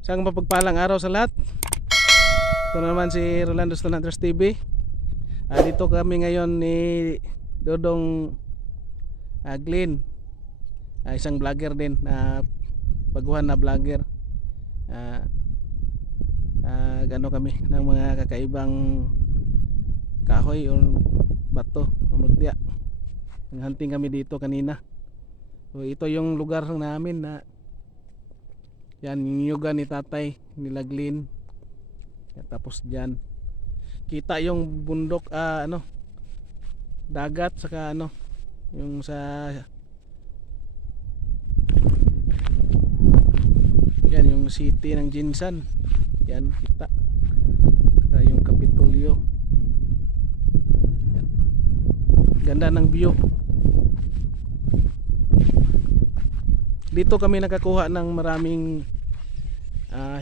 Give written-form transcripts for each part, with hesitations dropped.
Isang mapagpalang araw sa lahat. Ito naman si Rolando Stonanders TV. Dito kami ngayon ni Dodong Glenn, isang vlogger din, baguhan na vlogger. Gano kami ng mga kakaibang kahoy o bato o mutya. Nag-hunting kami dito kanina. So ito yung lugar namin na yan, yung yuga ni tatay nila Glenn. Tapos dyan kita yung bundok, dagat, saka yung sa yan yung city ng Jinsan. Yan kita, saka yung Kapitolyo. Yan. Ganda ng view. Dito kami nakakuha ng maraming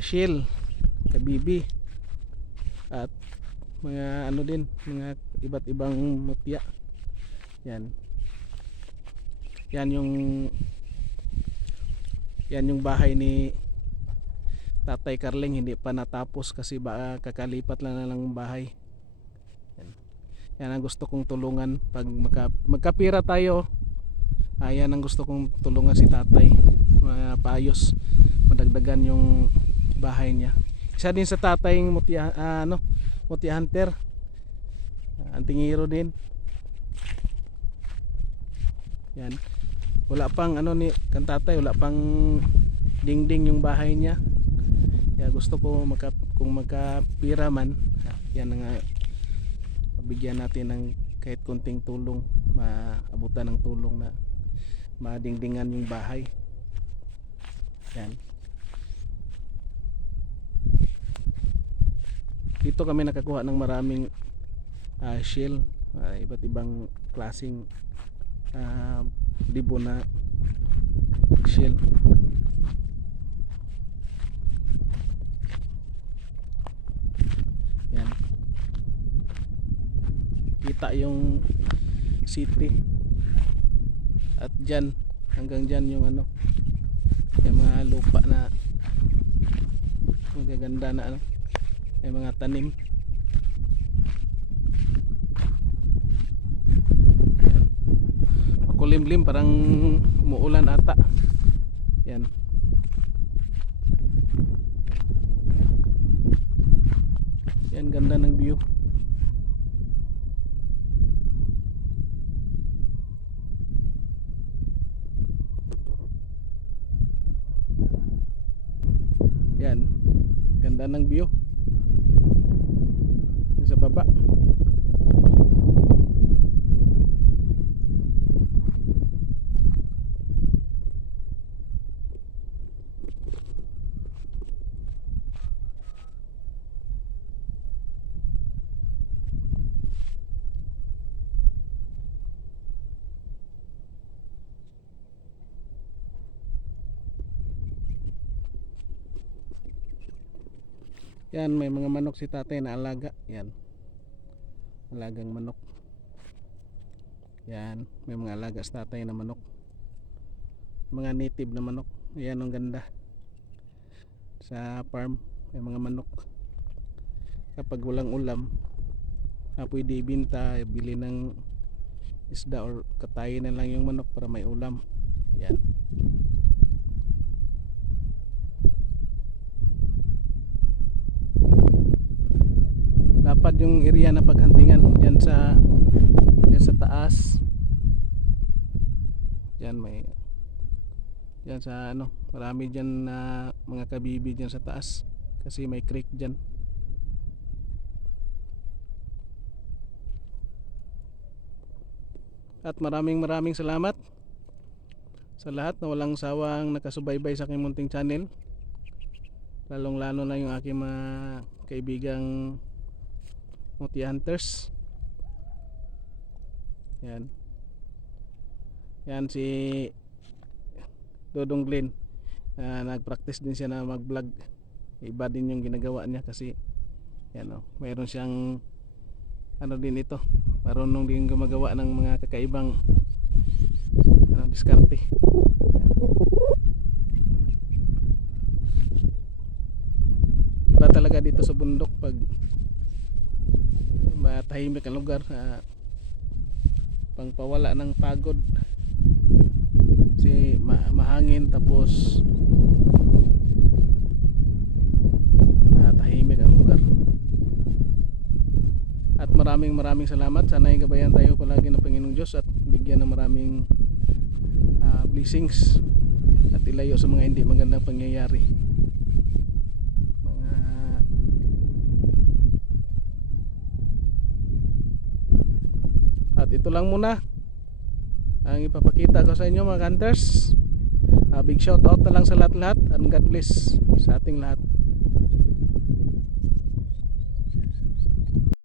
shell, kabibi, at mga din, mga iba't ibang mutya. Yan. Yan yung bahay ni Tatay Carling, hindi pa natapos kasi kakalipat lang na ng bahay. Yan ang gusto kong tulungan pag magkapira tayo. Yan ang gusto kong tulungan si tatay, paayos, madagdagan yung bahay niya. Isa din sa tatay mutya, mutya hunter, antingiro din. Yan, wala pang ni kantatay, wala pang dingding yung bahay niya. Kaya gusto ko kung magkapira man, yan nga, bigyan natin ng kahit konting tulong, maabutan ng tulong na madingdingan yung bahay. Yan. Dito kami nakakuha ng maraming shell, iba't ibang klaseng libo na shell. Yan. Kita yung city. At dyan, hanggang dyan yung yung mga lupa na magaganda na may mga tanim. Makulimlim, parang umuulan ata. Yan. Yan, ganda ng view. Yan, ganda ng view sa baba. Yan, may mga manok si tatay na alaga. Yan, alagang manok. Yan, may mga alaga si tatay na manok, mga native na manok. Yan, ang ganda sa farm, may mga manok. Kapag walang ulam, pwede ibenta, bili ng isda or katayin na lang yung manok para may ulam. Yan. Dapat yung area na paghantingan yan sa taas. Yan, may yan sa marami diyan na mga kabibi diyan sa taas kasi may creek diyan. At maraming salamat sa lahat na walang sawang nakasubaybay sa aking munting channel, lalong lalo na yung aking mga kaibigang mutya hunters. Yan. Yan si Dodong Glenn, nag-practice din siya na mag-vlog. Iba din yung ginagawa niya kasi yan, mayroon siyang din ito, marunong din gumagawa ng mga kakaibang diskarte. dito sa bundok pag matahimik ang lugar, pangpawala ng pagod. Kasi mahangin, tapos tahimik ang lugar. At maraming salamat. Sana ay gabayan tayo palagi ng Panginoong Diyos at bigyan ng maraming blessings at ilayo sa mga hindi magandang pangyayari. At ito lang muna ang ipapakita ko sa inyo, mga hunters. Big shout out na lang sa lahat-lahat, and God bless sa ating lahat.